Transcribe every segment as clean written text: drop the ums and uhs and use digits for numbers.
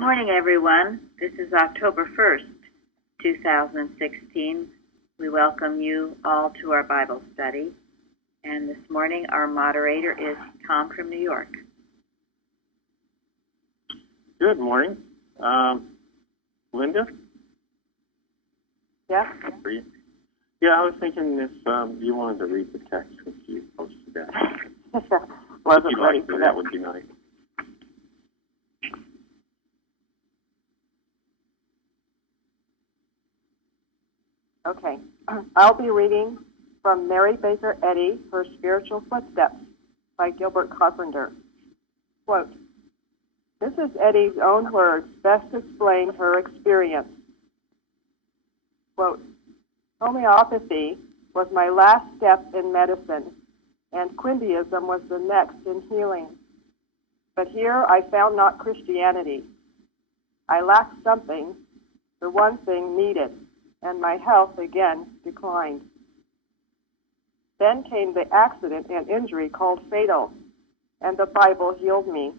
Morning, everyone. This is October 1st, 2016. We welcome you all to our Bible study. And this morning, our moderator is Tom from New York. Good morning. Linda? Yeah? Yeah, I was thinking if you wanted to read the text when you posted that. Wasn't ready for that would be nice. Okay. I'll be reading from Mary Baker Eddy, Her Spiritual Footsteps by Gilbert Carpenter. Quote, Mrs. Eddy's own words best explain her experience. Quote, homeopathy was my last step in medicine, and Quimbyism was the next in healing. But here I found not Christianity. I lacked something, the one thing needed, and my health again declined. Then came the accident and injury called fatal, and the Bible healed me.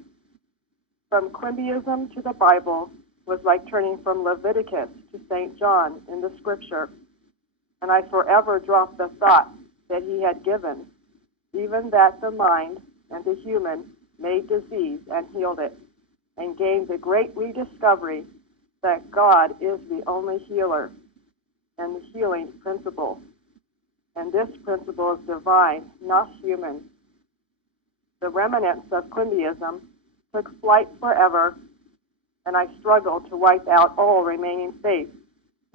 From Quimbyism to the Bible was like turning from Leviticus to St. John in the Scripture, and I forever dropped the thought that he had given, even that the mind and the human made disease and healed it, and gained the great rediscovery that God is the only healer and the healing principle. And this principle is divine, not human. The remnants of Quimbyism took flight forever, and I struggled to wipe out all remaining faith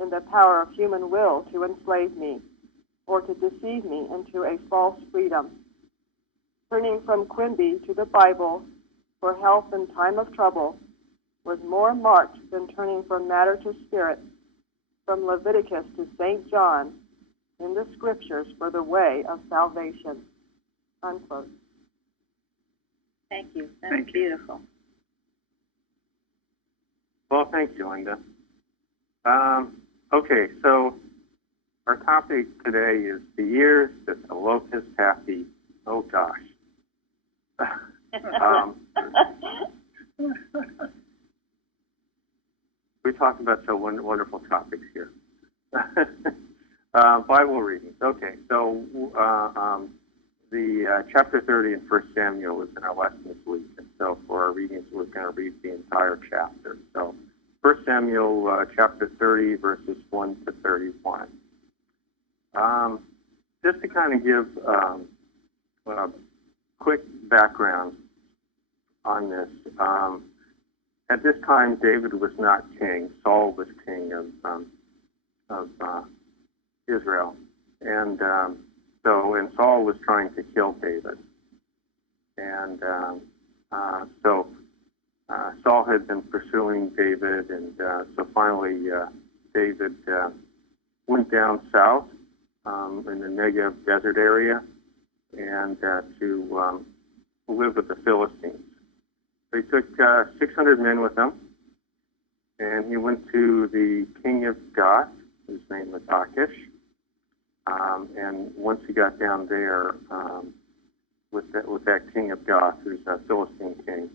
in the power of human will to enslave me or to deceive me into a false freedom. Turning from Quimby to the Bible for help in time of trouble was more marked than turning from matter to spirit, from Leviticus to St. John in the Scriptures for the way of salvation. Unquote. Thank you. That's beautiful. Well, thank you, Linda. Okay, so our topic today is the years that the locusts have eaten. Oh, gosh. We talked about some wonderful topics here. Bible readings. Okay, so the chapter 30 in 1 Samuel is in our lesson this week. And so for our readings, we're going to read the entire chapter. So 1 Samuel chapter 30, verses 1 to 31. Just to kind of give a quick background on this. At this time, David was not king. Saul was king of Israel. And and Saul was trying to kill David. And so Saul had been pursuing David, and so finally David went down south in the Negev desert area and to live with the Philistines. So he took 600 men with him, and he went to the king of Gath, whose name was Achish. And once he got down there with that king of Gath, who's a Philistine king,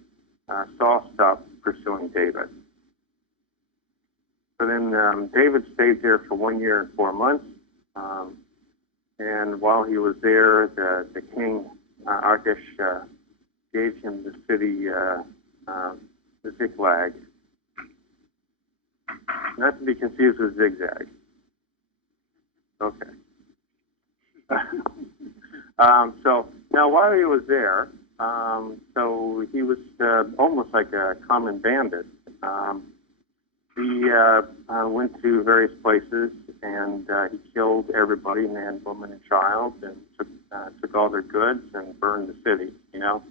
Saul stopped pursuing David. So then David stayed there for 1 year and 4 months. And while he was there, the king, Achish, gave him the city, Ziklag, not to be confused with zigzag. Okay. So now while he was there, so he was almost like a common bandit. He went to various places and he killed everybody, man, woman, and child, and took all their goods and burned the city, you know.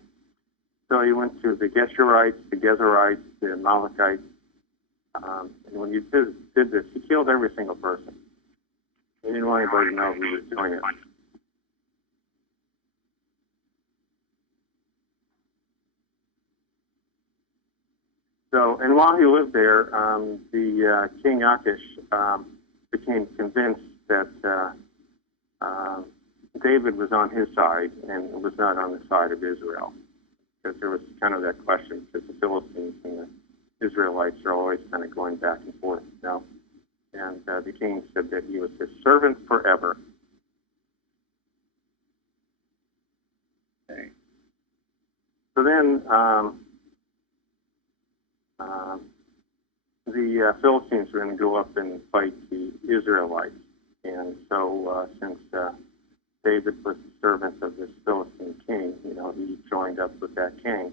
So he went to the Geshurites, the Gezerites, the Amalekites, and when he did this, he killed every single person. He didn't want anybody to know he was doing it. So, and while he lived there, the King Achish became convinced that David was on his side and was not on the side of Israel, because there was kind of that question because the Philistines and Israelites are always kind of going back and forth, you know. And the king said that he was his servant forever. Okay. So then the Philistines were going to go up and fight the Israelites. And so since David was the servant of this Philistine king, you know, he joined up with that king.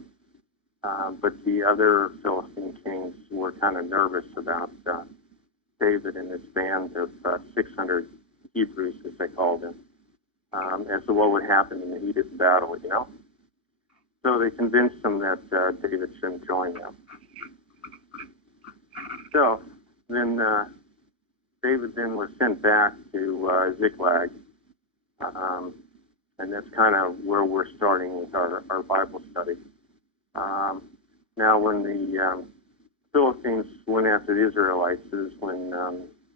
But the other Philistine kings were kind of nervous about David and his band of 600 Hebrews, as they called them, as to what would happen in the heat of the battle, you know. So they convinced him that David shouldn't join them. So then David then was sent back to Ziklag, and that's kind of where we're starting with our Bible study. Now, when the Philistines went after the Israelites is when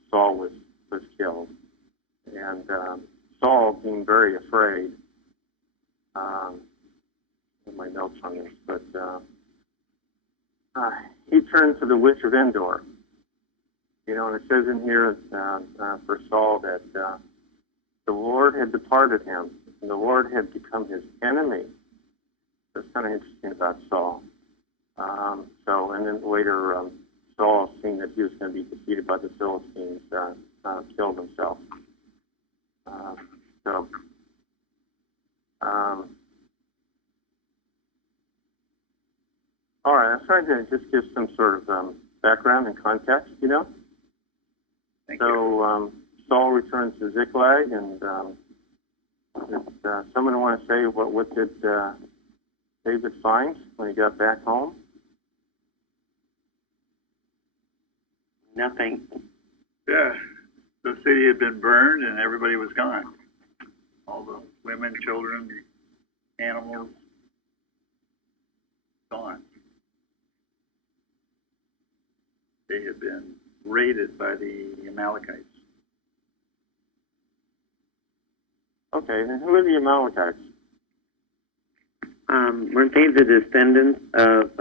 Saul was killed. And Saul, being very afraid, in my notes on this, but he turned to the Witch of Endor. You know, and it says in here for Saul that the Lord had departed him, and the Lord had become his enemy. That's kind of interesting about Saul. And then later, Saul, seeing that he was going to be defeated by the Philistines, killed himself. All right, I'm trying to just give some sort of background and context, you know. Thank you. Saul returns to Ziklag, and someone want to say what did David find when he got back home? Nothing. Yeah, the city had been burned and everybody was gone. All the women, children, animals, gone. They had been raided by the Amalekites. Okay, and who are the Amalekites? Weren't they the descendants of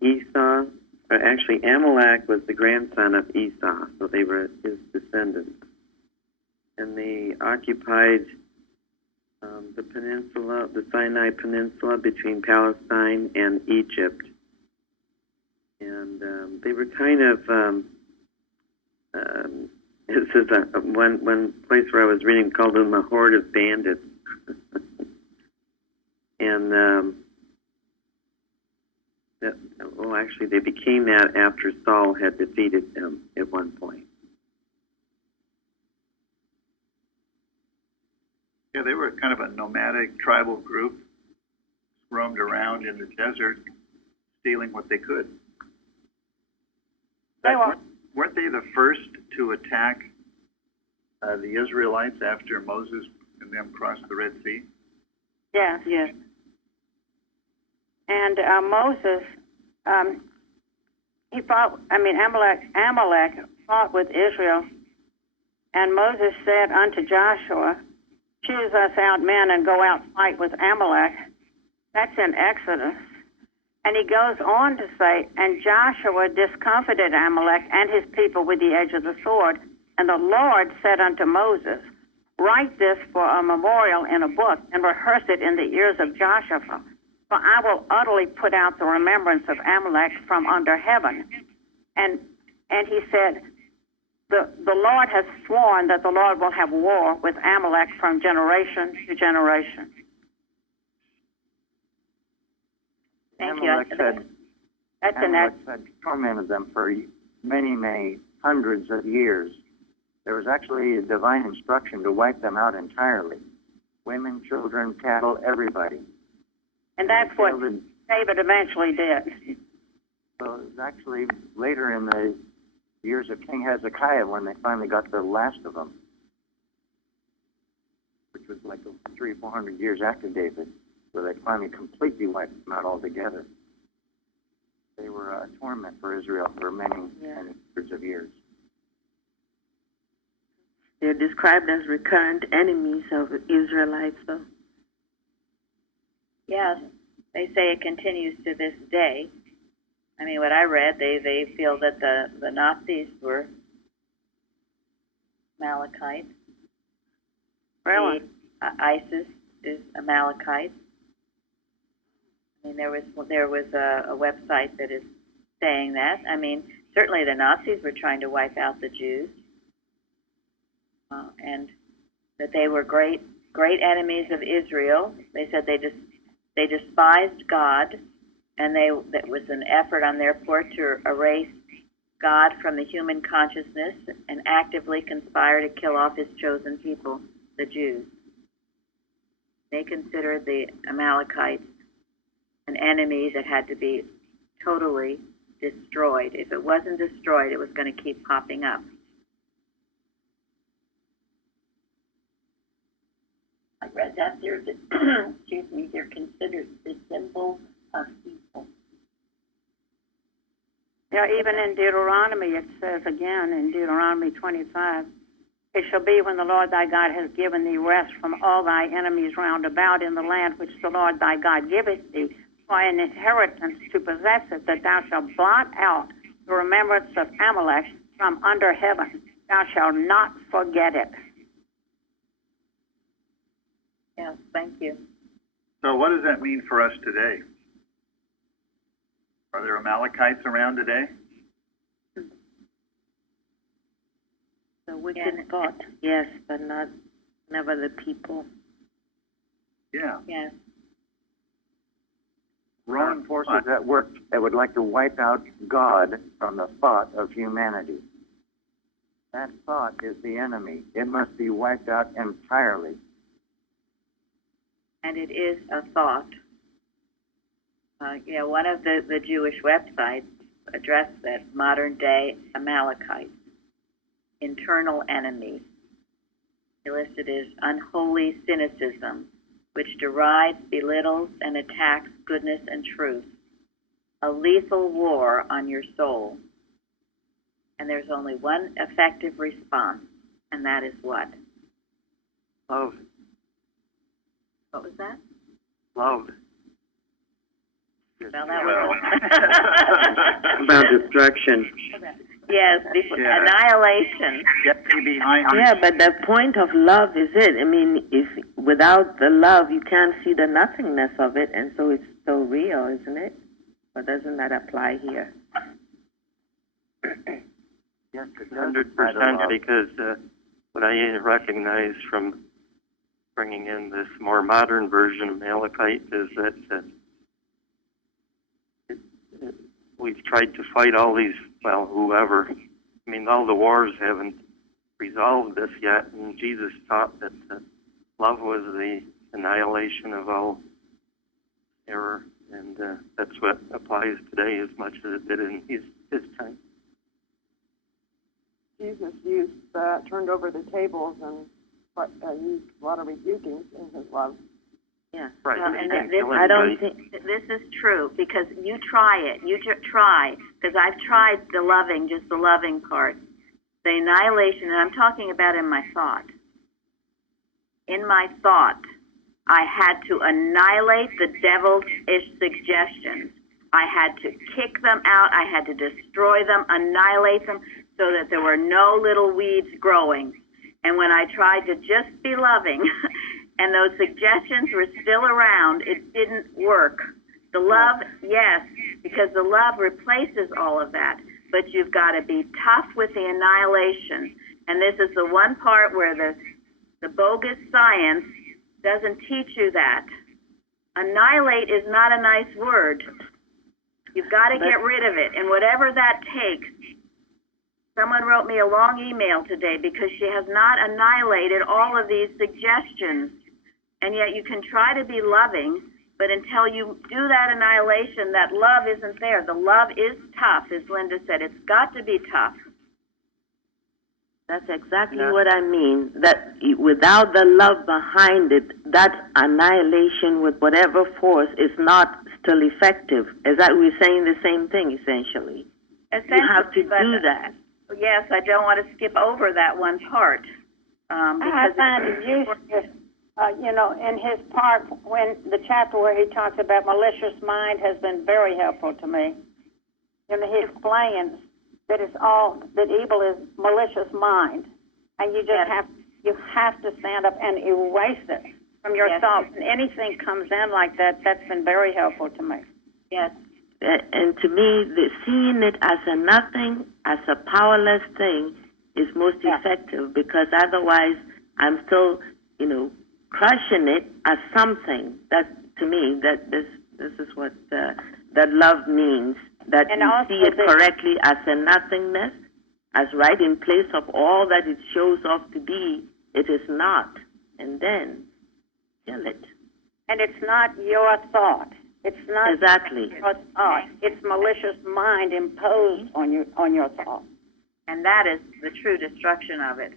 Esau? Actually, Amalek was the grandson of Esau, so they were his descendants. And they occupied the peninsula, the Sinai Peninsula between Palestine and Egypt. And they were kind of, this is one place where I was reading called them a horde of bandits. And actually, they became that after Saul had defeated them at one point. Yeah, they were kind of a nomadic tribal group, roamed around in the desert, stealing what they could. Weren't they the first to attack the Israelites after Moses and them crossed the Red Sea? Yes. Yes. And Moses, he fought. Amalek fought with Israel, and Moses said unto Joshua, "Choose us out men and go out fight with Amalek." That's in Exodus. And he goes on to say, "And Joshua discomfited Amalek and his people with the edge of the sword. And the Lord said unto Moses, Write this for a memorial in a book, and rehearse it in the ears of Joshua. For I will utterly put out the remembrance of Amalek from under heaven." And he said, the Lord has sworn that the Lord will have war with Amalek from generation to generation. Thank you. Amalek had tormented them for many, many hundreds of years. There was actually a divine instruction to wipe them out entirely. Women, children, cattle, everybody. And that's what David eventually did. So it was actually later in the years of King Hezekiah when they finally got the last of them, which was like 300 or 400 years after David, where they finally completely wiped them out altogether. They were a torment for Israel for many hundreds of years. They're described as recurrent enemies of the Israelites, though. Yes, they say it continues to this day. I mean, what I read, they feel that the Nazis were Amalekites. Really? ISIS is Amalekite. I mean, there was a website that is saying that. I mean, certainly the Nazis were trying to wipe out the Jews, and that they were great enemies of Israel. They said they despised God, and that was an effort on their part to erase God from the human consciousness and actively conspire to kill off his chosen people, the Jews. They considered the Amalekites an enemy that had to be totally destroyed. If it wasn't destroyed, it was going to keep popping up. I read that they're, they're considered the symbol of evil. Yeah, even in Deuteronomy, it says again in Deuteronomy 25, it shall be when the Lord thy God has given thee rest from all thy enemies round about in the land which the Lord thy God giveth thee for an inheritance to possess it, that thou shalt blot out the remembrance of Amalek from under heaven. Thou shalt not forget it. Yes, thank you. So what does that mean for us today? Are there Amalekites around today? The wicked thought, yes, but never the people. Yeah. Yes. Roman forces at work that would like to wipe out God from the thought of humanity. That thought is the enemy. It must be wiped out entirely. And it is a thought. One of the Jewish websites addressed that modern-day Amalekites, internal enemies. They listed as unholy cynicism, which derides, belittles, and attacks goodness and truth. A lethal war on your soul. And there's only one effective response, and that is what? Love. What was that? Love. Well, that was About destruction. yes, annihilation. Get me behind me. Yeah, but the point of love is it. I mean, if without the love, you can't see the nothingness of it, and so it's still real, isn't it? Or doesn't that apply here? Yes, it does. 100%, because what I recognize from bringing in this more modern version of Malachite is that we've tried to fight all these, whoever. I mean, all the wars haven't resolved this yet, and Jesus taught that love was the annihilation of all error, and that's what applies today as much as it did in his time. Jesus turned over the tables and used a lot of rebukings in his love. Yeah. Right. Well, and I don't think this is true, because you try it. You try, because I've tried just the loving part. The annihilation, and I'm talking about in my thought. In my thought, I had to annihilate the devil's suggestions. I had to kick them out. I had to destroy them, annihilate them, so that there were no little weeds growing. And when I tried to just be loving, and those suggestions were still around, it didn't work. The love, yes, because the love replaces all of that. But you've got to be tough with the annihilation. And this is the one part where the bogus science doesn't teach you that. Annihilate is not a nice word. You've got to get rid of it. And whatever that takes, someone wrote me a long email today because she has not annihilated all of these suggestions. And yet you can try to be loving, but until you do that annihilation, that love isn't there. The love is tough, as Linda said. It's got to be tough. that's exactly what I mean. That without the love behind it, that annihilation with whatever force is not still effective. Is that we're saying the same thing, essentially? You have to do that. Yes, I don't want to skip over that one part. I find it useful, in his part, when the chapter where he talks about malicious mind has been very helpful to me. And he explains that it's all, that evil is malicious mind. And you just have to stand up and erase it from your thoughts. And anything comes in like that, that's been very helpful to me. Yes. And to me, seeing it as a nothing, as a powerless thing, is most effective, because otherwise I'm still, crushing it as something. That, to me, that this is what that love means. That And you also see it correctly as a nothingness, as right in place of all that it shows off to be. It is not, and then kill it. And it's not your thought. It's not Exactly. your thought. It's malicious mind imposed on your thought. And that is the true destruction of it,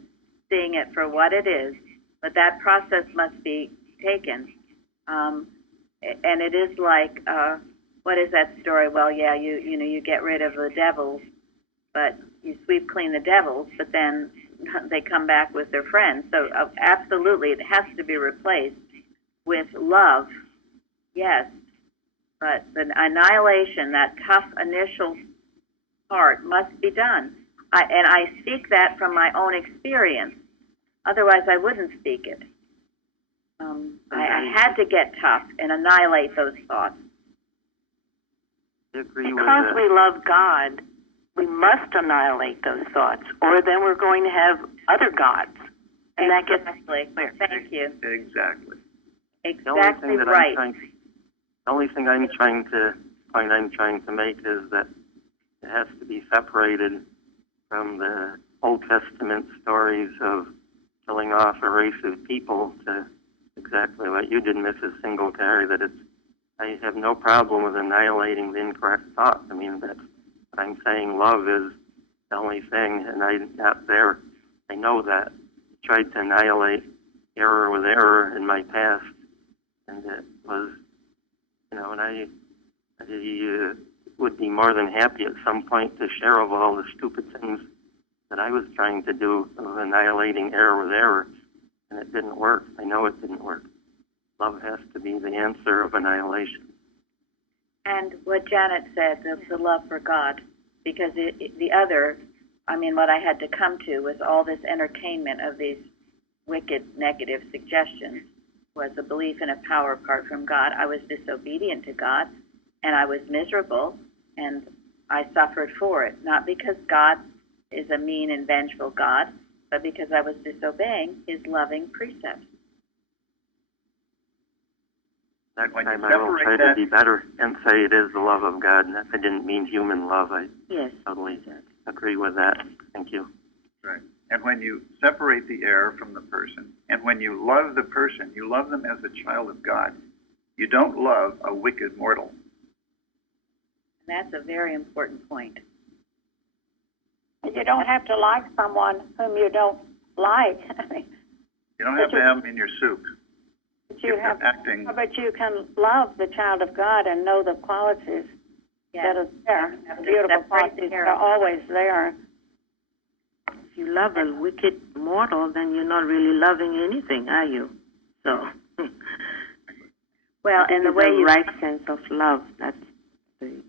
seeing it for what it is. But that process must be taken. And it is like, what is that story? Well, yeah, you get rid of the devils, but you sweep clean the devils, but then they come back with their friends. So absolutely, it has to be replaced with love, yes. But the annihilation, that tough initial part, must be done. And I speak that from my own experience. Otherwise, I wouldn't speak it. I had to get tough and annihilate those thoughts. Because we love God, we must annihilate those thoughts, or then we're going to have other gods. And that gets clear. Thank you. Exactly. Exactly right. The only thing I'm trying to make is that it has to be separated from the Old Testament stories of killing off a race of people to exactly what you did, Mrs. Singletary, that I have no problem with annihilating the incorrect thought. I mean, that's what I'm saying. Love is the only thing, and I'm not there. I know that. I tried to annihilate error with error in my past, and it was, and I would be more than happy at some point to share of all the stupid things that I was trying to do of annihilating error with error, and it didn't work. I know it didn't work. Love has to be the answer of annihilation. And what Janet said, the love for God, because the other, what I had to come to was all this entertainment of these wicked, negative suggestions, was a belief in a power apart from God. I was disobedient to God, and I was miserable, and I suffered for it, not because God is a mean and vengeful God, but because I was disobeying his loving precepts. Next time I will try to be better and say it is the love of God, and I didn't mean human love. I totally agree with that. Thank you. Right. And when you separate the error from the person, and when you love the person, you love them as a child of God. You don't love a wicked mortal. And that's a very important point. And you don't have to like someone whom you don't like. You don't have to have them in your soup. But you can love the child of God and know the qualities that are there. The beautiful qualities that are always there. If you love a wicked mortal, then you're not really loving anything, are you? So, well, and the way the right sense of love, that's the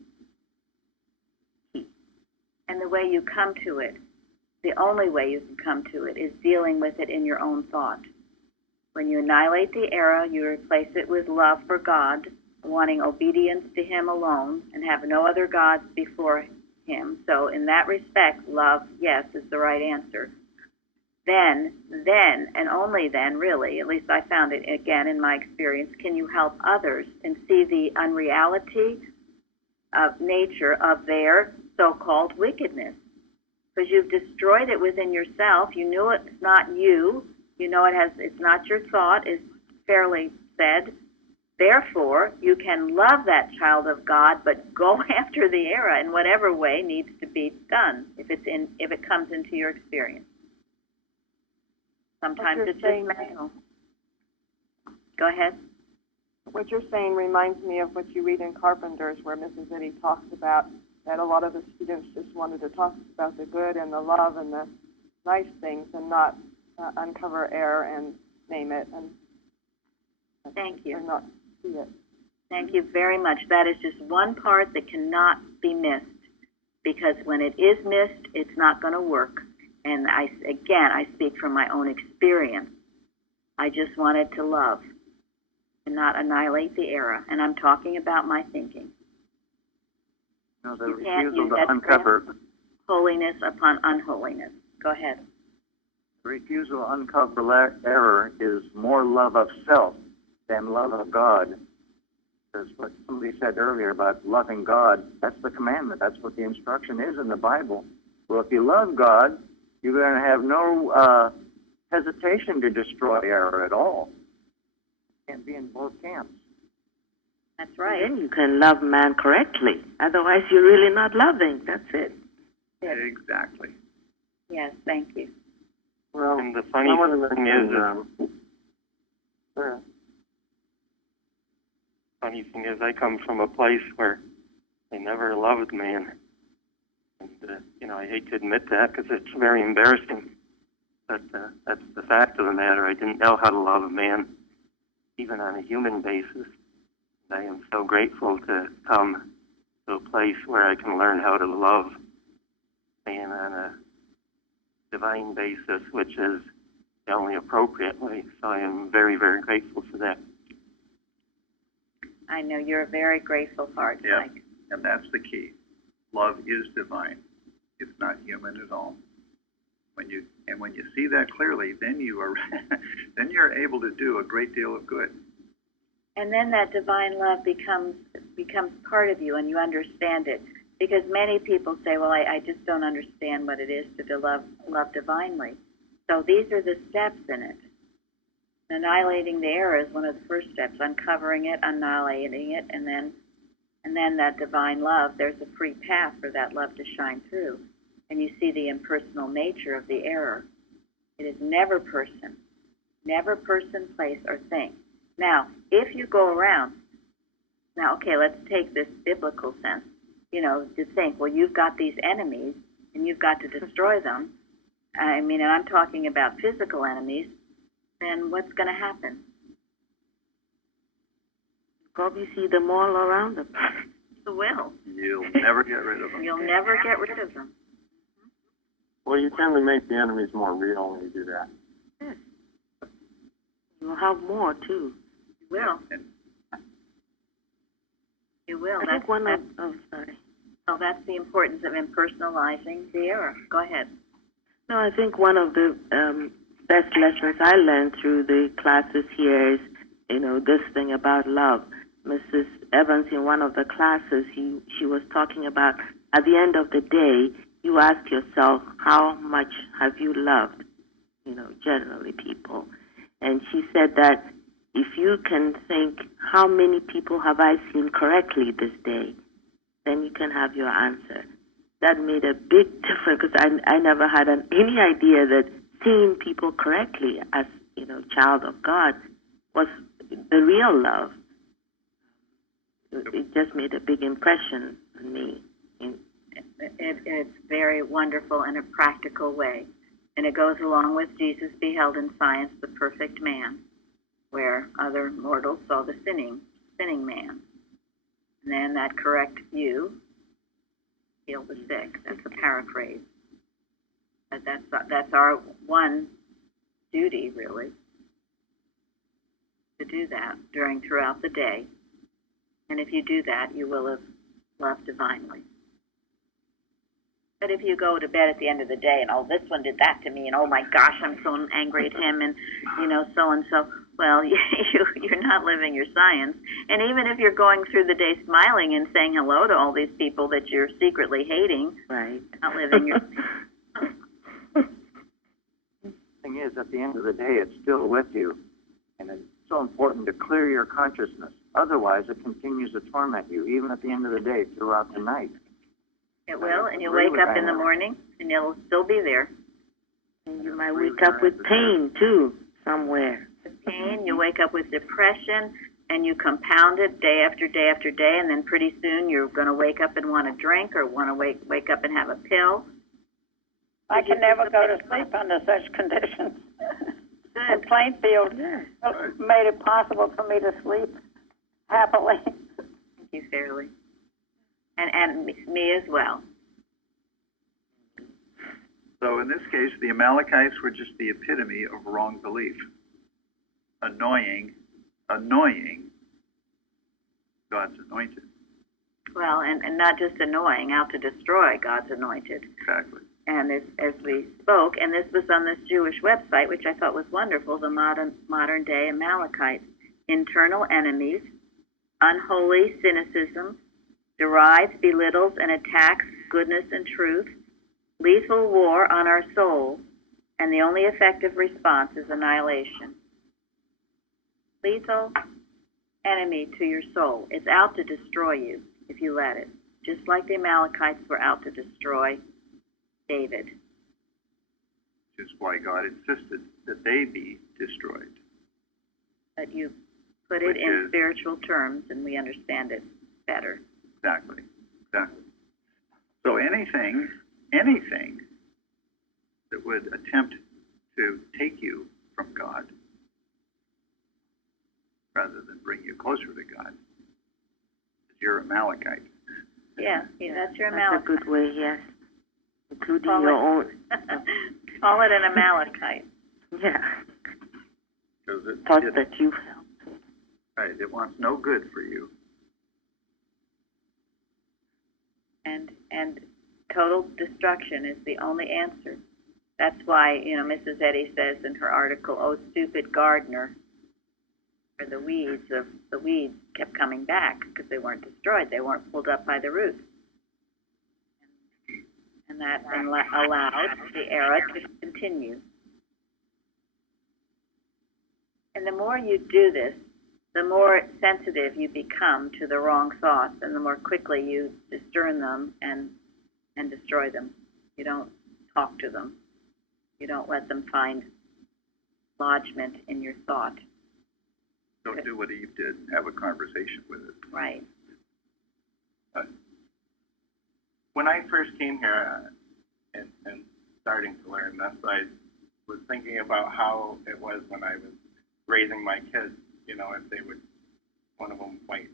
key. And the way you come to it, the only way you can come to it, is dealing with it in your own thought. When you annihilate the error, you replace it with love for God, wanting obedience to him alone, and have no other gods before him. So in that respect, love, yes, is the right answer. Then, and only then, really, at least I found it again in my experience, can you help others and see the unreality of nature of their so-called wickedness. Because you've destroyed it within yourself. You knew it's not you. You know it's not your thought, is fairly said. Therefore, you can love that child of God, but go after the error in whatever way needs to be done if it comes into your experience. Sometimes it's just mental. Go ahead. What you're saying reminds me of what you read in Carpenters, where Mrs. Eddy talks about that a lot of the students just wanted to talk about the good and the love and the nice things and not uncover error and name it. And thank you. And not see it. Thank you very much. That is just one part that cannot be missed. because when it is missed, it's not going to work. And I speak from my own experience. I just wanted to love and not annihilate the error. And I'm talking about my thinking. No, the You can't refusal use to that uncover holiness upon unholiness. Go ahead. refusal to uncover error is more love of self than love of God. Because what somebody said earlier about loving God, that's the commandment. That's what the instruction is in the Bible. Well, if you love God, you're going to have no hesitation to destroy error at all. You can't be in both camps. That's right. Then you can love man correctly. Otherwise, you're really not loving. That's it. Exactly. Yes, thank you. Well, And the funny thing is, I come from a place where they never loved man. And, I hate to admit that because it's very embarrassing. But that's the fact of the matter. I didn't know how to love a man, even on a human basis. And I am so grateful to come to a place where I can learn how to love man on a divine basis, which is the only appropriate way. So I am very, very grateful for that. I know you're a very grateful heart, Yeah, Mike. and that's the key. Love is divine. It's not human at all. When you see that clearly, then you're able to do a great deal of good. And then that divine love becomes part of you, and you understand it. Because many people say, well, I just don't understand what it is to love divinely. So these are the steps in it. Annihilating the error is one of the first steps. Uncovering it, annihilating it, and then that divine love. There's a free path for that love to shine through, and you see the impersonal nature of the error. It is never person, place, or thing. Now, if you go around, let's take this biblical sense. To think, well, you've got these enemies, and you've got to destroy them. And I'm talking about physical enemies. Then what's going to happen? Probably see them all around them. You will. You'll never get rid of them. You'll never get rid of them. well, you tend to make the enemies more real when you do that. Yes. You'll have more, too. You will. You will. That's the importance of impersonalizing the error. Go ahead. No, I think one of the best lessons I learned through the classes here is, this thing about love. Mrs. Evans, in one of the classes, she was talking about, at the end of the day, you ask yourself, how much have you loved, generally people. And she said that if you can think, how many people have I seen correctly this day, then you can have your answer. That made a big difference because I never had any idea that seeing people correctly as, child of God was the real love. It just made a big impression on me. It's very wonderful in a practical way. And it goes along with Jesus beheld in science the perfect man, where other mortals saw the sinning man. And then that correct view, heal the sick. That's a paraphrase. But that's our one duty, really, to do that throughout the day. And if you do that, you will have loved divinely. But if you go to bed at the end of the day and, oh, this one did that to me, and oh my gosh, I'm so angry at him, and so and so, well, you're not living your science. And even if you're going through the day smiling and saying hello to all these people that you're secretly hating, right? Not living your. The thing is, at the end of the day, it's still with you, and it's so important to clear your consciousness. Otherwise, it continues to torment you, even at the end of the day, throughout the night. It will, and you'll wake up in the morning, and it'll still be there. And you might wake up with pain, too, somewhere. Pain, you wake up with depression, and you compound it day after day after day, and then pretty soon you're going to wake up and want to drink or want to wake up and have a pill. I can never go to sleep under such conditions. And Plainfield made it possible for me to sleep happily. Thank you, Fairly. And me as well. So in this case, the Amalekites were just the epitome of wrong belief. Annoying God's anointed. Well, and not just annoying, out to destroy God's anointed. Exactly. And as we spoke, and this was on this Jewish website, which I thought was wonderful, the modern day Amalekites, internal enemies, unholy cynicism, derides, belittles, and attacks goodness and truth, lethal war on our soul, and the only effective response is annihilation. Lethal enemy to your soul. It's out to destroy you if you let it, just like the Amalekites were out to destroy David. Which is why God insisted that they be destroyed. But you put it in spiritual terms, and we understand it better. Exactly. So anything that would attempt to take you from God rather than bring you closer to God is your Amalekite. Yeah, that's your Amalekite. That's a good way, yes. Including Call your it, own. call it an Amalekite. Yeah. Because Thoughts that you helped. Right, it wants no good for you. And total destruction is the only answer. That's why, Mrs. Eddy says in her article, "Oh, stupid gardener," where the weeds kept coming back because they weren't destroyed. They weren't pulled up by the roots. And that allowed the era to continue. And the more you do this, the more sensitive you become to the wrong thoughts, and the more quickly you discern them and destroy them. You don't talk to them. You don't let them find lodgment in your thought. Don't do what Eve did and have a conversation with it. Right. When I first came here and starting to learn this, I was thinking about how it was when I was raising my kids. If they would, one of them might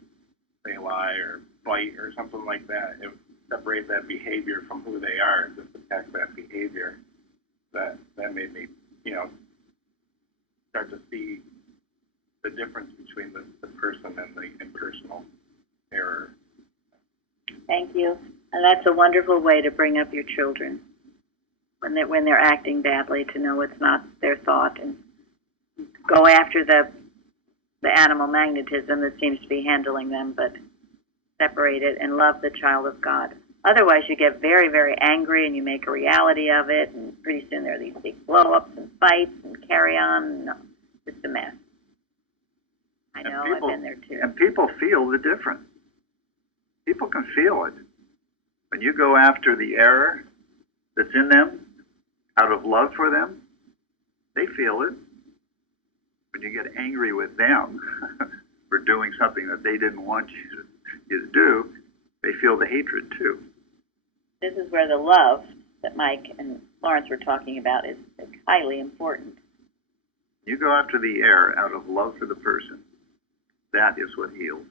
say a lie or bite or something like that, it would separate that behavior from who they are and just attack that behavior. That made me, start to see the difference between the person and the impersonal error. Thank you. And that's a wonderful way to bring up your children when they're acting badly, to know it's not their thought, and go after the animal magnetism that seems to be handling them, but separate it and love the child of God. Otherwise, you get very, very angry and you make a reality of it, and pretty soon there are these big blow-ups and fights and carry on. No, it's a mess. I know, I've been there too. And people feel the difference. People can feel it. When you go after the error that's in them, out of love for them, they feel it. When you get angry with them for doing something that they didn't want you to do, they feel the hatred too. This is where the love that Mike and Lawrence were talking about is highly important. You go after the error out of love for the person, that is what heals.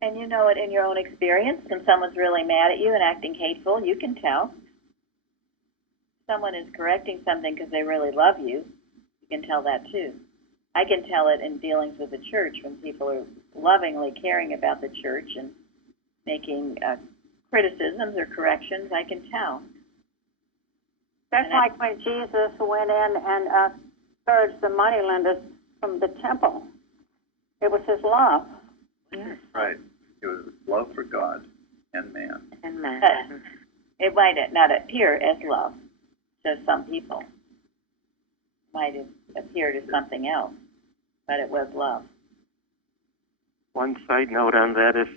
And you know it in your own experience. When someone's really mad at you and acting hateful, you can tell. Someone is correcting something because they really love you. You can tell that too. I can tell it in dealings with the church when people are lovingly caring about the church and making criticisms or corrections. I can tell. That's like when Jesus went in and purged the moneylenders from the temple. It was his love. Yes. Right. It was love for God and man. And man. It might not appear as love to some people. It might have appeared as something else, but it was love. One side note on that, if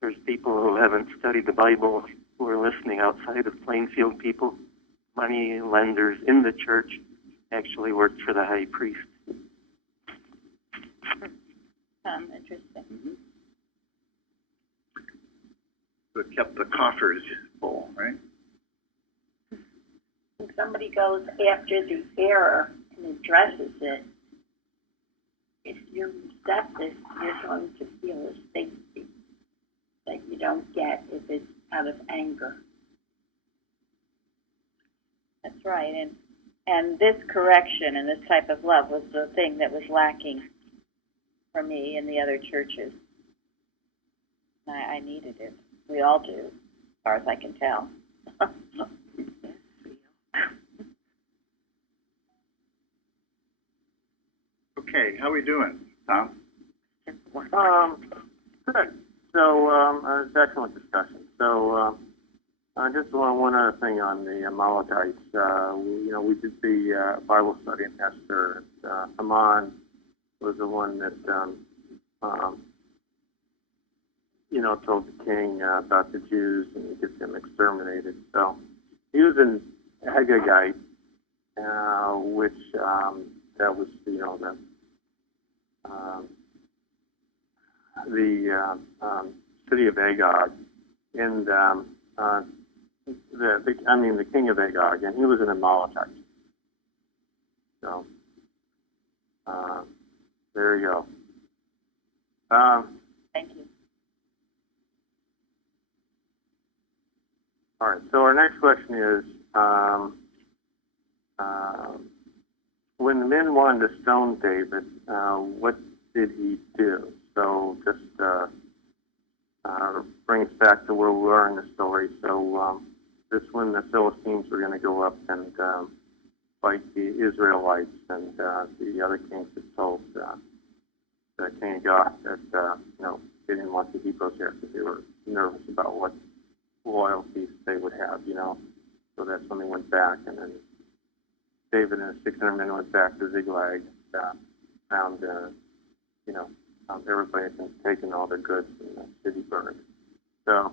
there's people who haven't studied the Bible who are listening outside of Plainfield, people, money lenders in the church actually worked for the high priest. Interesting. Mm-hmm. So it kept the coffers full, right? When somebody goes after the error and addresses it, if you accept it, you're going to feel a safety that you don't get if it's out of anger. right. And this correction and this type of love was the thing that was lacking for me in the other churches. I needed it. We all do, as far as I can tell. Okay, how we doing, Tom? Good. So, it's excellent discussion. So, just one other thing on the Amalekites. We did the Bible study in Esther. Haman was the one that, told the king about the Jews and get them exterminated. So, he was an Agagite, which that was, the city of Agag, and the king of Agag, and he was an Amalekite. So there you go. Thank you. All right. So our next question is, when the men wanted to stone David, what did he do? So just bring us back to where we are in the story. So this when the Philistines were going to go up and fight the Israelites, and the other kings had told the king of God that they didn't want the Hebrews there because they were nervous about what loyalties they would have, So that's when they went back, and then David and his 600 men went back to Ziklag, found everybody had been taking all their goods and the city burned. So,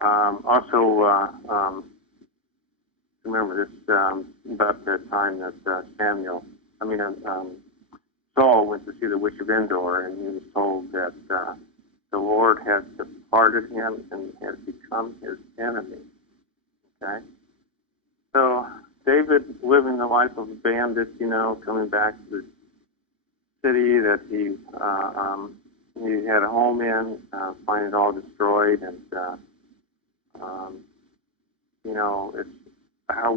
also, remember this about the time that Saul went to see the Witch of Endor, and he was told that the Lord had departed him and had become his enemy. Okay? So, David living the life of a bandit, coming back to the city that he had a home in, find it all destroyed, and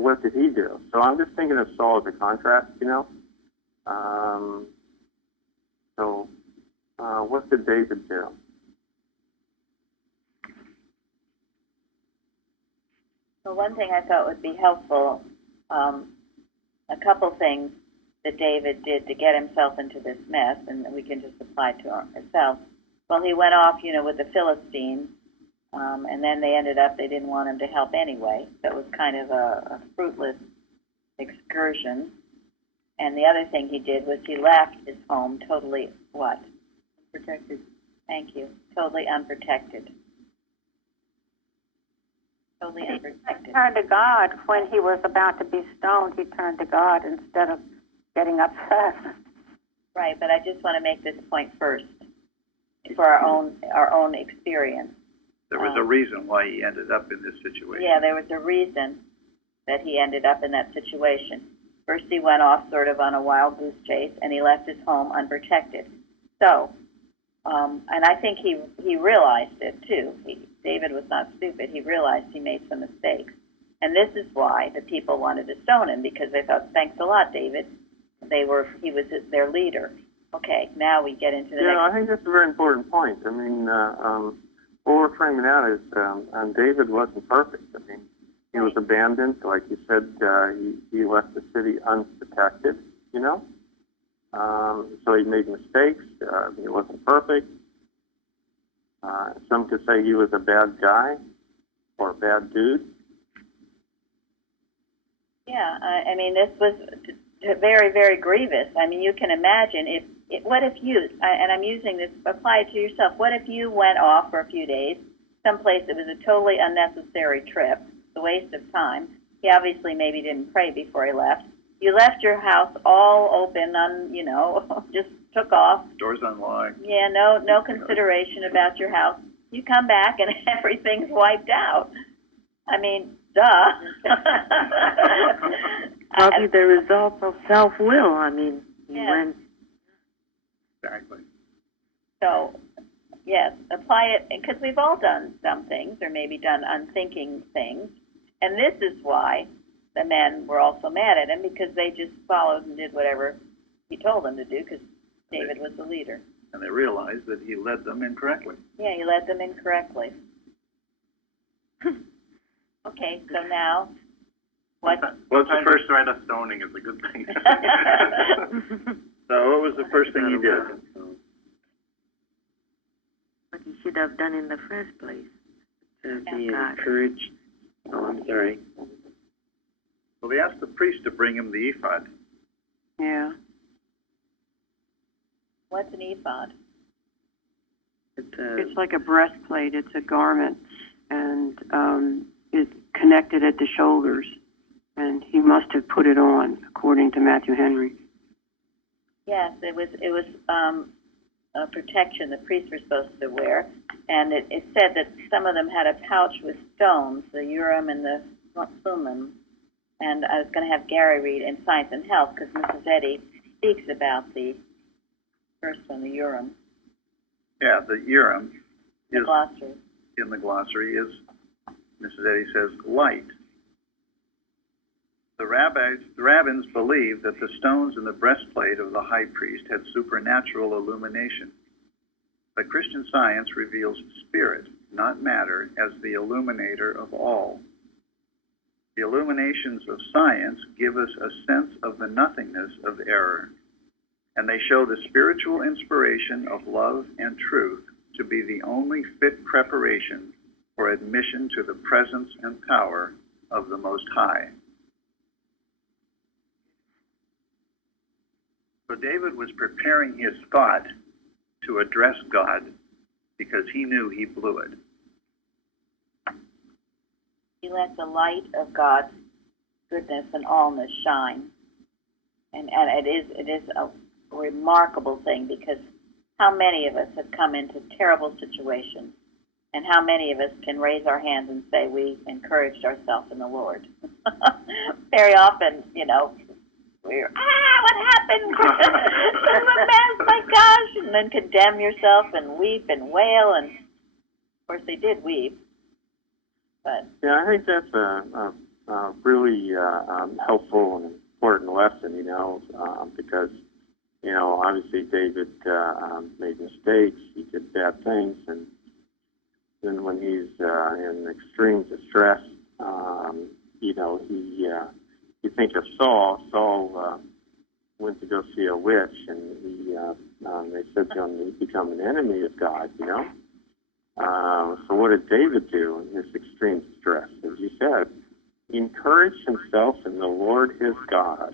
what did he do? So I'm just thinking of Saul as a contrast, what did David do? Well, one thing I thought would be helpful, a couple things that David did to get himself into this mess, and we can just apply to ourselves. Well, he went off, with the Philistines, and then they didn't want him to help anyway, so it was kind of a fruitless excursion. And the other thing he did was he left his home totally, what? Unprotected. Thank you. Totally unprotected. Totally unprotected. He turned to God when he was about to be stoned. He turned to God instead of getting upset. Right, but I just want to make this point first for our own experience. There was a reason why he ended up in this situation. Yeah, there was a reason that he ended up in that situation. First, he went off sort of on a wild goose chase, and he left his home unprotected. So, and I think he realized it too. David was not stupid. He realized he made some mistakes. And this is why the people wanted to stone him, because they thought, thanks a lot, David. He was their leader. Okay, now we get into the next. I think that's a very important point. I mean, what we're framing out is David wasn't perfect. I mean, he was abandoned. Like you said, he left the city unprotected, so he made mistakes. He wasn't perfect. Some could say he was a bad guy or a bad dude. Yeah, I mean, this was very, very grievous. I mean, you can imagine what if you, and I'm using this, apply it to yourself. What if you went off for a few days, someplace that was a totally unnecessary trip, a waste of time. He obviously maybe didn't pray before he left. You left your house all open, just took off. Doors unlocked. Yeah, no consideration about your house. You come back and everything's wiped out. I mean, duh. Probably the result of self-will. I mean, he went. Exactly. So, yes, apply it, because we've all done some things, or maybe done unthinking things. And this is why the men were also mad at him because they just followed and did whatever he told them to do because David was the leader. And they realized that he led them incorrectly. Yeah, he led them incorrectly. Okay, so now, what? Well, it's the first threat of stoning is a good thing. So what was the first thing he did? What he should have done in the first place. He encouraged. Oh, I'm sorry. Well, they asked the priest to bring him the ephod. Yeah. What's an ephod? It's like a breastplate. It's a garment, and it's connected at the shoulders. And he must have put it on, according to Matthew Henry. Yes, it was a protection the priests were supposed to wear, and it said that some of them had a pouch with stones, the Urim and the Thummim. And I was going to have Gary read in Science and Health because Mrs. Eddy speaks about the first one, the Urim. Yeah, the Urim The is glossary. in the glossary is, Mrs. Eddy says, light. The rabbins believed that the stones in the breastplate of the high priest had supernatural illumination. But Christian Science reveals spirit, not matter, as the illuminator of all. The illuminations of science give us a sense of the nothingness of error, and they show the spiritual inspiration of love and truth to be the only fit preparation for admission to the presence and power of the Most High. So David was preparing his thought to address God because he knew he blew it. He let the light of God's goodness and allness shine. And it is a remarkable thing because how many of us have come into terrible situations and how many of us can raise our hands and say we encouraged ourselves in the Lord? Very often, we're, what happened? This is a mess, my gosh, and then condemn yourself and weep and wail, and of course they did weep. But yeah, I think that's a really helpful and important lesson, because, obviously David made mistakes, he did bad things, and then when he's in extreme distress, you think of Saul. Saul went to go see a witch, and they said to him he'd become an enemy of God, So what did David do in his extreme distress? As you said, he encouraged himself in the Lord his God.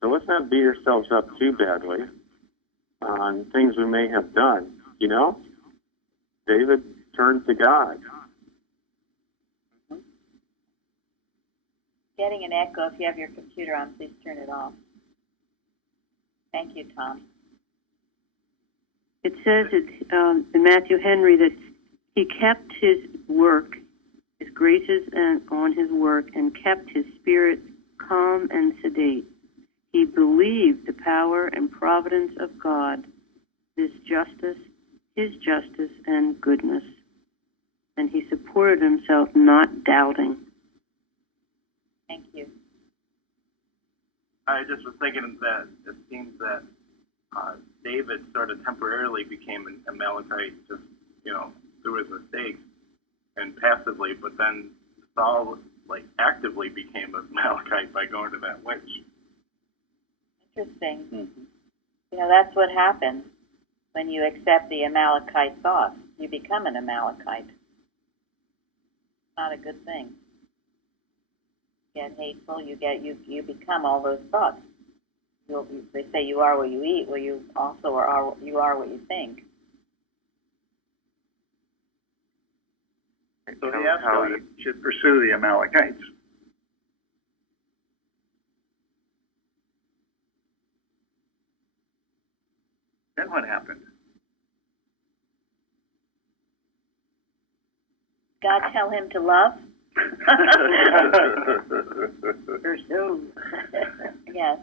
So let's not beat ourselves up too badly on things we may have done, David turned to God. getting an echo. If you have your computer on, please turn it off. Thank you, Tom. It says in Matthew Henry that he kept his work, his graces on his work, and kept his spirit calm and sedate. He believed the power and providence of God, his justice and goodness. And he supported himself, not doubting. Thank you. I just was thinking that it seems that David sort of temporarily became an Amalekite just, through his mistakes and passively, but then Saul, actively became an Amalekite by going to that witch. Interesting. Mm-hmm. That's what happens when you accept the Amalekite thoughts. You become an Amalekite. Not a good thing. You get hateful. You become all those thoughts. They say you are what you eat. Well, you also are what you think. So he asked how you should pursue the Amalekites. Then what happened? God tell him to love? Pursue. Yes.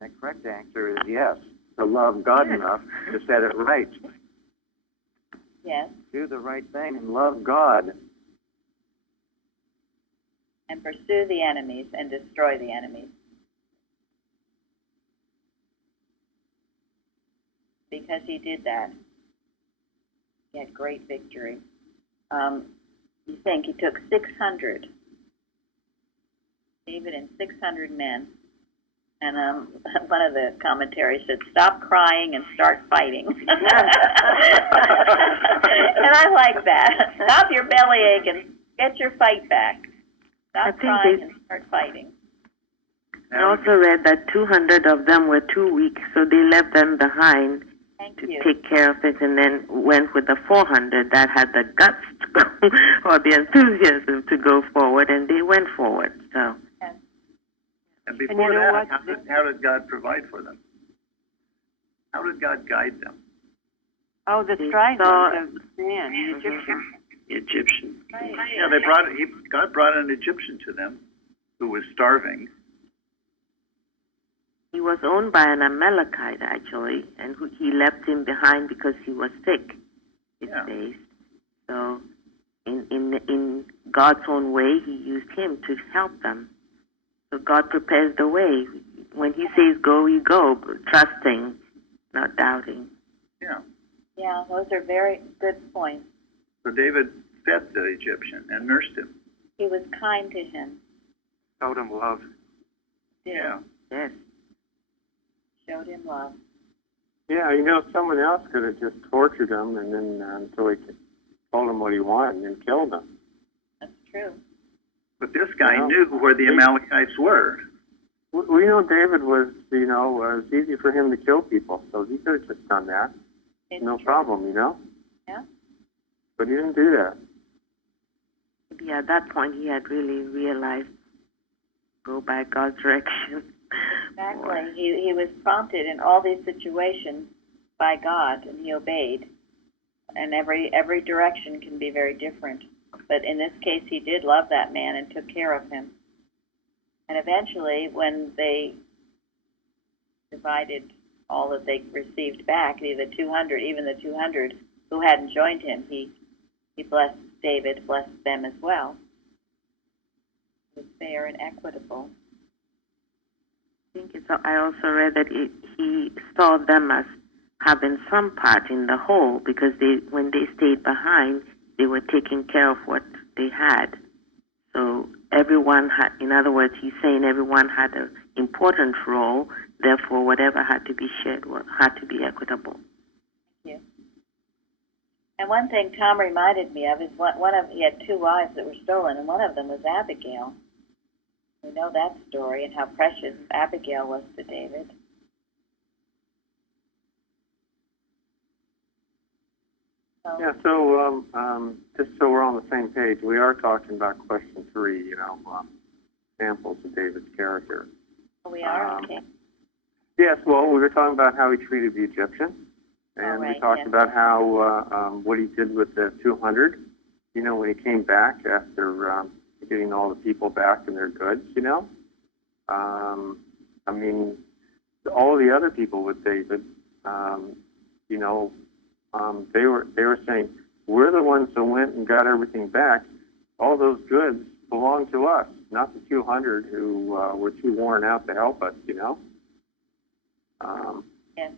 The correct answer is yes, to love God enough to set it right. Yes. Do the right thing and love God. and pursue the enemies and destroy the enemies. Because he did that, he had great victory. You think he took 600, David and 600 men, and one of the commentaries said, "Stop crying and start fighting." And I like that. Stop your bellyache and get your fight back. Stop crying and start fighting. I also read that 200 of them were too weak, so they left them behind to take care of it, and then went with the 400 that had the guts to go, or the enthusiasm to go forward, and they went forward. So. And before that, how did God provide for them? How did God guide them? Oh, the strike of man, the Egyptian. Egyptian. Yeah, God brought an Egyptian to them who was starving. He was owned by an Amalekite, actually, and he left him behind because he was sick, it says. So in God's own way, he used him to help them. So God prepares the way. When he says go, we go, trusting, not doubting. Yeah. Yeah, those are very good points. So David fed the Egyptian and nursed him. He was kind to him. Showed him love. Yeah. Yes. Showed him love. Yeah, someone else could have just tortured him and then until he told him what he wanted and then killed him. That's true. But this guy knew where the Amalekites were. We know David was, it was easy for him to kill people, so he could have just done that. No problem, Yeah. But he didn't do that. Maybe at that point he had really realized, go by God's direction. Exactly. He was prompted in all these situations by God, and he obeyed. And every direction can be very different. But in this case, he did love that man and took care of him. And eventually, when they divided all that they received back, even the 200 who hadn't joined him, he blessed David, blessed them as well. It was fair and equitable. I also read that he saw them as having some part in the whole, because when they stayed behind, they were taking care of what they had. So everyone had, in other words, he's saying everyone had an important role, therefore whatever had to be shared had to be equitable. Thank you. And one thing Tom reminded me of is he had 2 wives that were stolen, and one of them was Abigail. We know that story and how precious Abigail was to David. So just so we're on the same page, we are talking about question 3, samples of David's character. We are, okay. Yes, well, we were talking about how he treated the Egyptian, and we talked about how what he did with the 200, when he came back after getting all the people back and their goods, I mean, all the other people with David, they were saying, we're the ones that went and got everything back. All those goods belong to us, not the 200 who were too worn out to help us, Yes,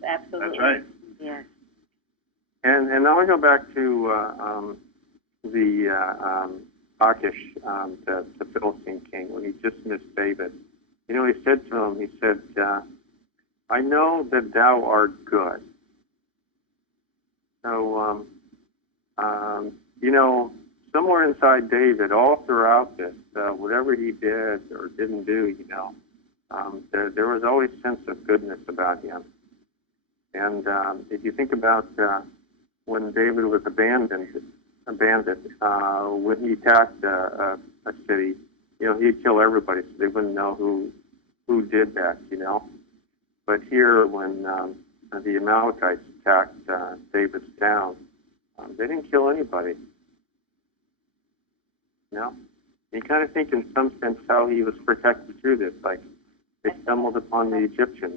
absolutely. That's right. Yes. And I want to go back to the Achish, the Philistine king, when he dismissed David. He said to him, I know that thou art good. So, somewhere inside David, all throughout this, whatever he did or didn't do, there was always a sense of goodness about him. And if you think about when David was a bandit, when he attacked a city, he'd kill everybody so they wouldn't know who did that, But here, when the Amalekites attacked David's town, they didn't kill anybody. You kind of think in some sense how he was protected through this, like they stumbled upon the Egyptian,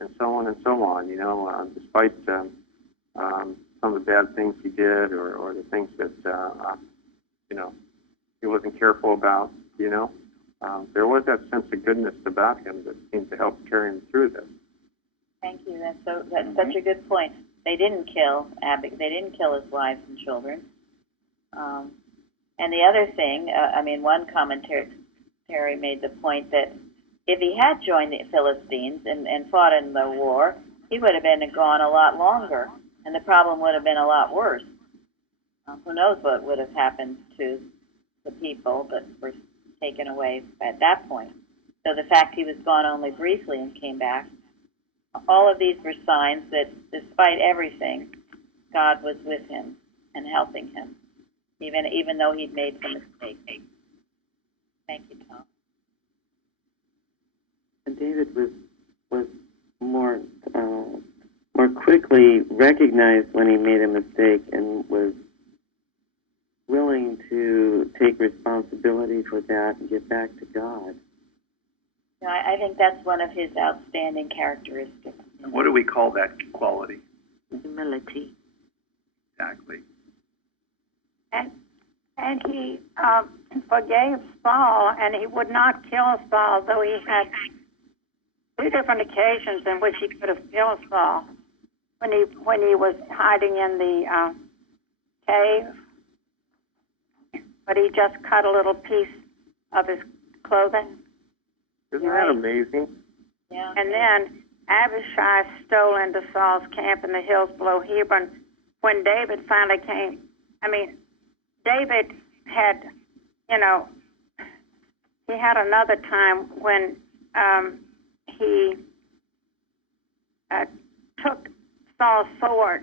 and so on and so on, despite some of the bad things he did or the things that, he wasn't careful about. you know. There was that sense of goodness about him that seemed to help carry him through this. Thank you. That's such a good point. They didn't kill Abigail. They didn't kill his wives and children. And the other thing, one commentary made the point that if he had joined the Philistines and fought in the war, he would have been gone a lot longer, and the problem would have been a lot worse. Who knows what would have happened to the people that were taken away at that point. So the fact he was gone only briefly and came back, all of these were signs that despite everything, God was with him and helping him, even though he'd made some mistakes. Thank you, Tom. And David was more quickly recognized when he made a mistake and was willing to take responsibility for that and get back to God. I think that's one of his outstanding characteristics. And what do we call that quality? Humility. Exactly. And he forgave Saul, and he would not kill Saul, though he had 2 different occasions in which he could have killed Saul. When he was hiding in the cave, but he just cut a little piece of his clothing. Isn't that amazing? Yeah. And then Abishai stole into Saul's camp in the hills below Hebron. When David finally came, David had, he had another time when he took Saul's sword.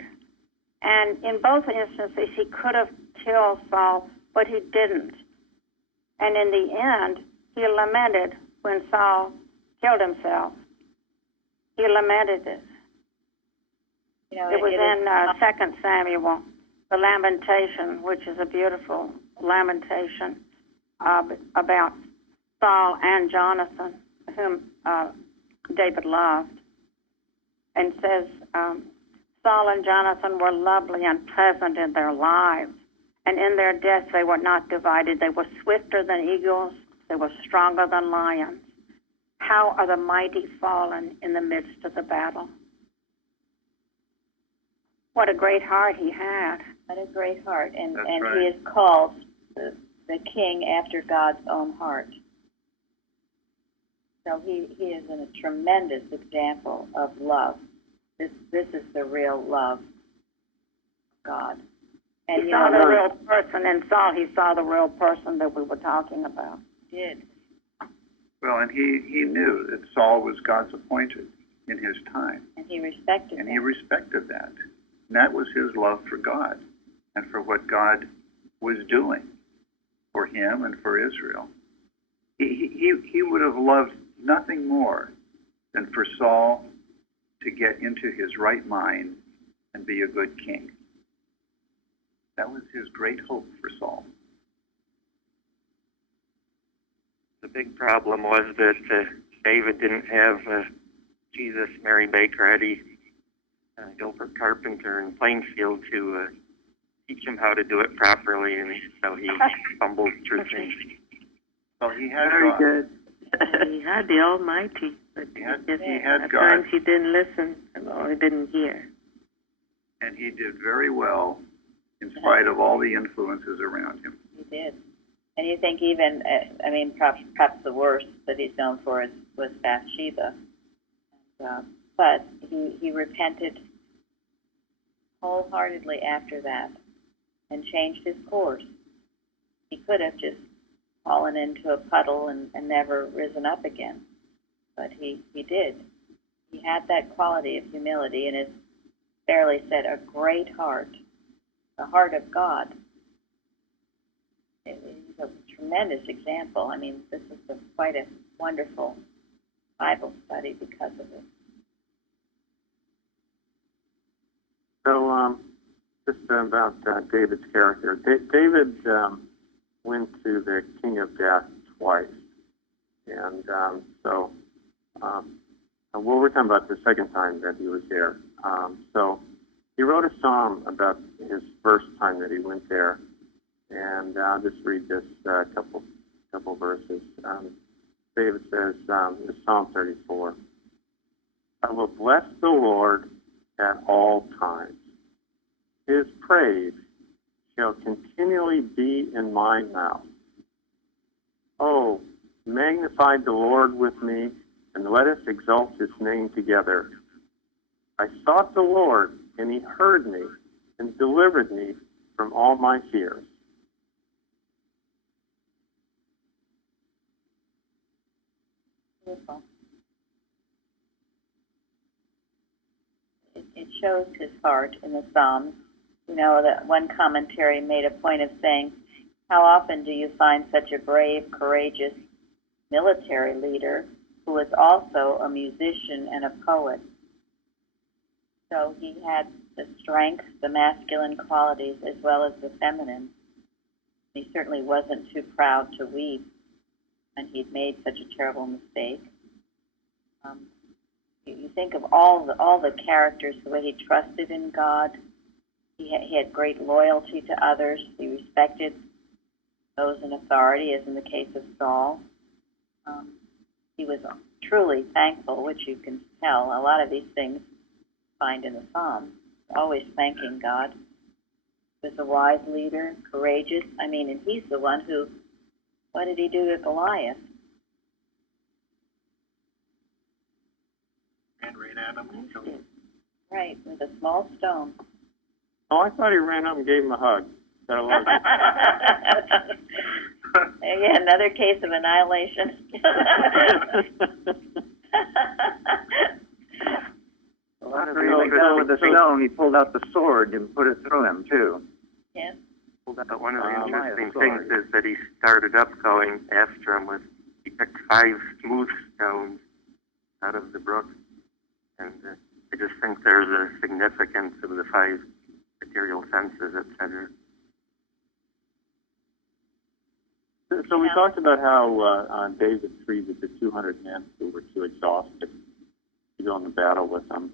And in both instances, he could have killed Saul, but he didn't. And in the end, he lamented when Saul killed himself. He lamented it. It was in 2 Samuel, the lamentation, which is a beautiful lamentation about Saul and Jonathan, whom David loved, and says, Saul and Jonathan were lovely and pleasant in their lives, and in their death they were not divided. They were swifter than eagles. They were stronger than lions. How are the mighty fallen in the midst of the battle? What a great heart he had. What a great heart. And right. He is called the king after God's own heart. So he is a tremendous example of love. This is the real love of God. And he saw the real person in Saul. He saw the real person that we were talking about. He did. Well, and he knew that Saul was God's appointed in his time. And he respected And that. he respected that. And that was his love for God and for what God was doing for him and for Israel. He would have loved nothing more than for Saul to get into his right mind and be a good king. That was his great hope for Saul. The big problem was that David didn't have Jesus, Mary Baker, Eddie, Gilbert Carpenter, and Plainfield to teach him how to do it properly, and so he fumbled through things. So he had Very God. good. He had the Almighty, but He had at God. times he didn't listen or he didn't hear. And he did very well in spite of all the influences around him. He did. And you think even, perhaps the worst that he's known for was Bathsheba. But he repented wholeheartedly after that and changed his course. He could have just fallen into a puddle and never risen up again. But he did. He had that quality of humility and is fairly said a great heart, the heart of God. He's a tremendous example. This is quite a wonderful Bible study because of it. So, just about David's character. David went to the king of Gath twice. And well, we're talking about the second time that he was there. So he wrote a psalm about his first time that he went there. And I'll just read this couple couple verses. David says, in Psalm 34, I will bless the Lord at all times. His praise shall continually be in my mouth. Oh, magnify the Lord with me, and let us exalt his name together. I sought the Lord, and he heard me, and delivered me from all my fears. Beautiful. It shows his heart in the Psalms. You know, that one commentary made a point of saying, how often do you find such a brave, courageous military leader who is also a musician and a poet? So he had the strength, the masculine qualities, as well as the feminine. He certainly wasn't too proud to weep when he'd made such a terrible mistake. You think of all the characters, the way he trusted in God. He had great loyalty to others. He respected those in authority, as in the case of Saul. He was truly thankful, which you can tell. A lot of these things you find in the Psalms. Always thanking God. He was a wise leader, courageous. I mean, and he's the one who, what did he do to Goliath? And right at him and killed him. Right, with a small stone. Oh, I thought he ran up and gave him a hug. Yeah, another case of annihilation. Well, after he went down with the stone, he pulled out the sword and put it through him, too. Yes. But one of the interesting things is that he started up going after him with, he picked 5 smooth stones out of the brook. And I just think there's a significance of the 5 material senses, etc. So we talked about how David treated the 200 men who were too exhausted to go into battle with him.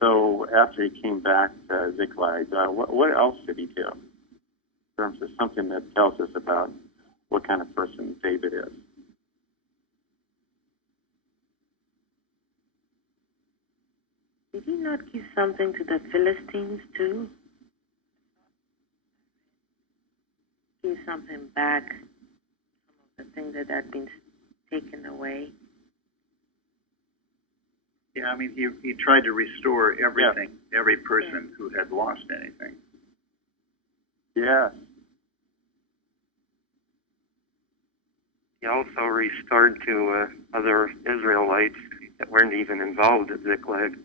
So after he came back to Ziklag, what else did he do in terms of something that tells us about what kind of person David is? Did he not give something to the Philistines too? Give something back, some of the things that had been taken away. Yeah, I mean, he tried to restore everything, every person who had lost anything. Yes. He also restored to other Israelites that weren't even involved at Ziklag.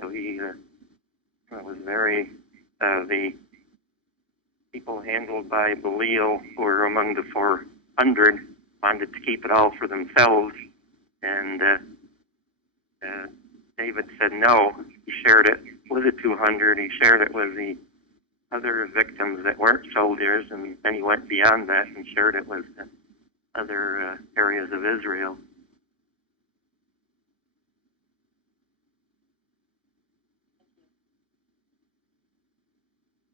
So he was very, the people handled by Belial, who were among the 400, wanted to keep it all for themselves. And David said no. He shared it with the 200. He shared it with the other victims that weren't soldiers, and then he went beyond that and shared it with the other areas of Israel.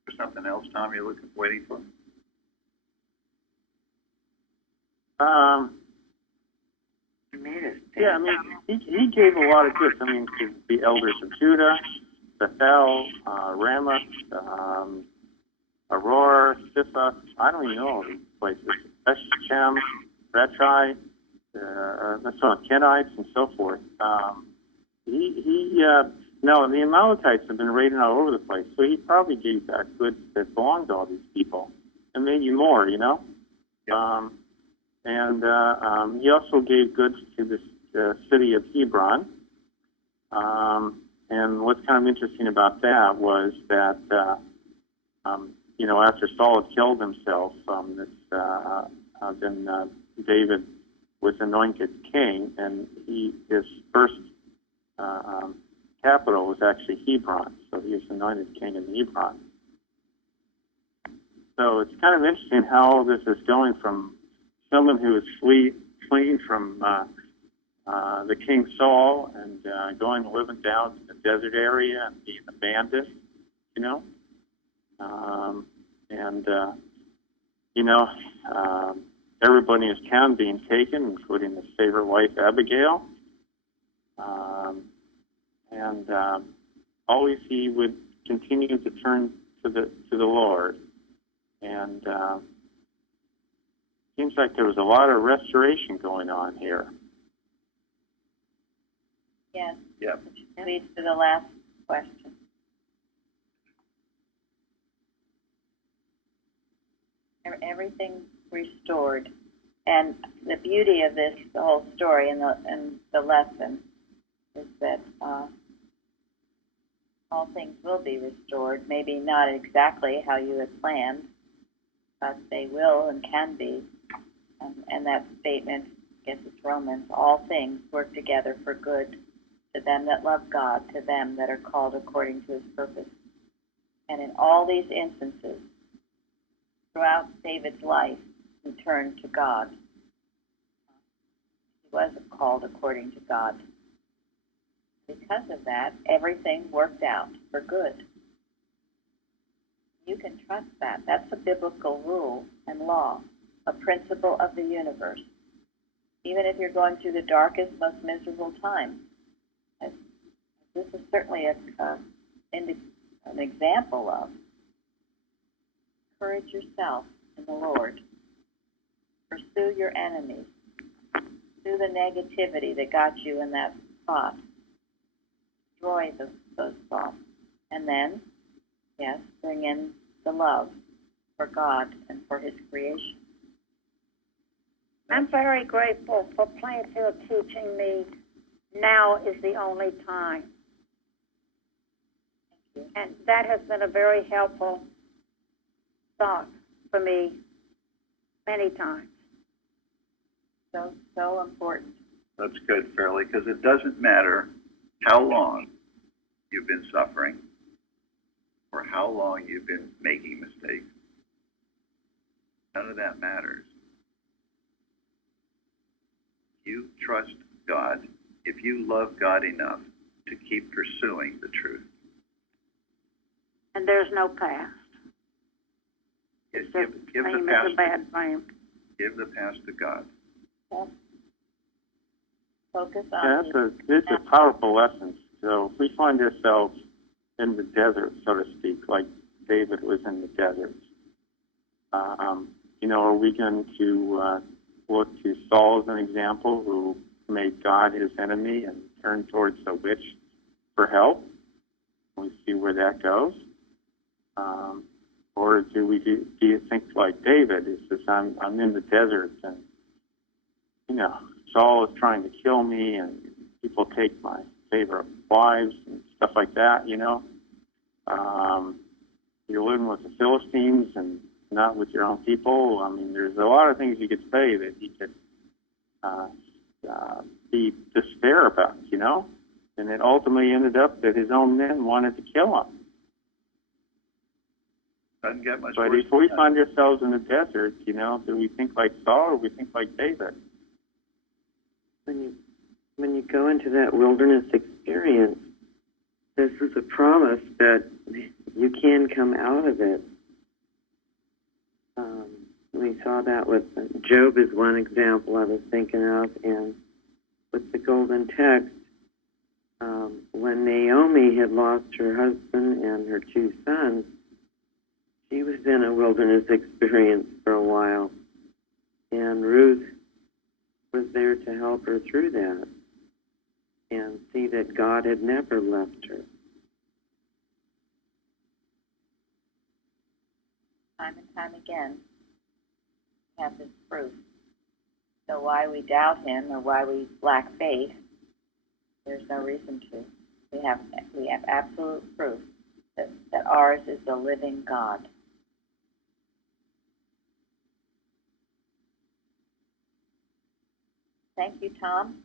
There's something else, Tom, you're waiting for? Yeah, I mean, he gave a lot of gifts. I mean, to the elders of Judah, Bethel, Ramoth, Aurora, Sipha, I don't even know all these places. Shechem, Retrai, Kenites, and so forth. No, the Amalekites have been raiding all over the place, so he probably gave back goods that belonged to all these people, and maybe more, you know? Yep. And he also gave goods to the city of Hebron. And what's kind of interesting about that was that, you know, after Saul had killed himself, then David was anointed king, and his first capital was actually Hebron. So he was anointed king in Hebron. So it's kind of interesting how all this is going from someone who is fleeing from the King Saul and going and living down in the desert area and being abandoned, you know. You know, everybody in his town being taken, including his favorite wife, Abigail. Always he would continue to turn to the Lord. And seems like there was a lot of restoration going on here. Yes. Yep. Which leads to the last question. Everything restored. And the beauty of this, the whole story and the lesson, is that all things will be restored. Maybe not exactly how you had planned, but they will and can be. And that statement, I guess it's Romans, all things work together for good to them that love God, to them that are called according to his purpose. And in all these instances, throughout David's life, he turned to God. He was called according to God. Because of that, everything worked out for good. You can trust that. That's a biblical rule and law, a principle of the universe. Even if you're going through the darkest, most miserable times. This is certainly an example of. Encourage yourself in the Lord. Pursue your enemies. Pursue the negativity that got you in that spot. Destroy those thoughts. And then, yes, bring in the love for God and for his creation. I'm very grateful for Plainfield teaching me now is the only time. Thank you. And that has been a very helpful thought for me many times. So important. That's good, Fairly, because it doesn't matter how long you've been suffering or how long you've been making mistakes. None of that matters. You trust God if you love God enough to keep pursuing the truth. And there's no past. Yes, Give give the fame past. is a bad fame. Give the past to God. Yes. Focus on It's a powerful lesson. So if we find ourselves in the desert, so to speak, like David was in the desert, are we going to look to Saul as an example, who made God his enemy and turned towards a witch for help? We see where that goes. Or do you think like David? He says, I'm in the desert, and Saul is trying to kill me, and people take my favorite wives and stuff like that. You're living with the Philistines and not with your own people. I mean, there's a lot of things you could say that he could be despair about, and it ultimately ended up that his own men wanted to kill him. Doesn't get much But worse if we than find ourselves in the desert, do we think like Saul or we think like David? When you go into that wilderness experience, this is a promise that you can come out of it. We saw that with Job is one example I was thinking of, and with the golden text, when Naomi had lost her husband and her two sons, she was in a wilderness experience for a while, and Ruth was there to help her through that and see that God had never left her. Time and time again, we have this proof. So why we doubt him or why we lack faith, there's no reason to. We have absolute proof that ours is the living God. Thank you, Tom.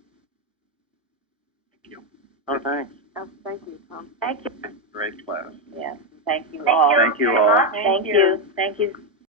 Thank you. Oh, thanks. Oh, thank you, Tom. Thank you. Great class. Yes. Thank you all. Thank you all. Thank you. Thank you.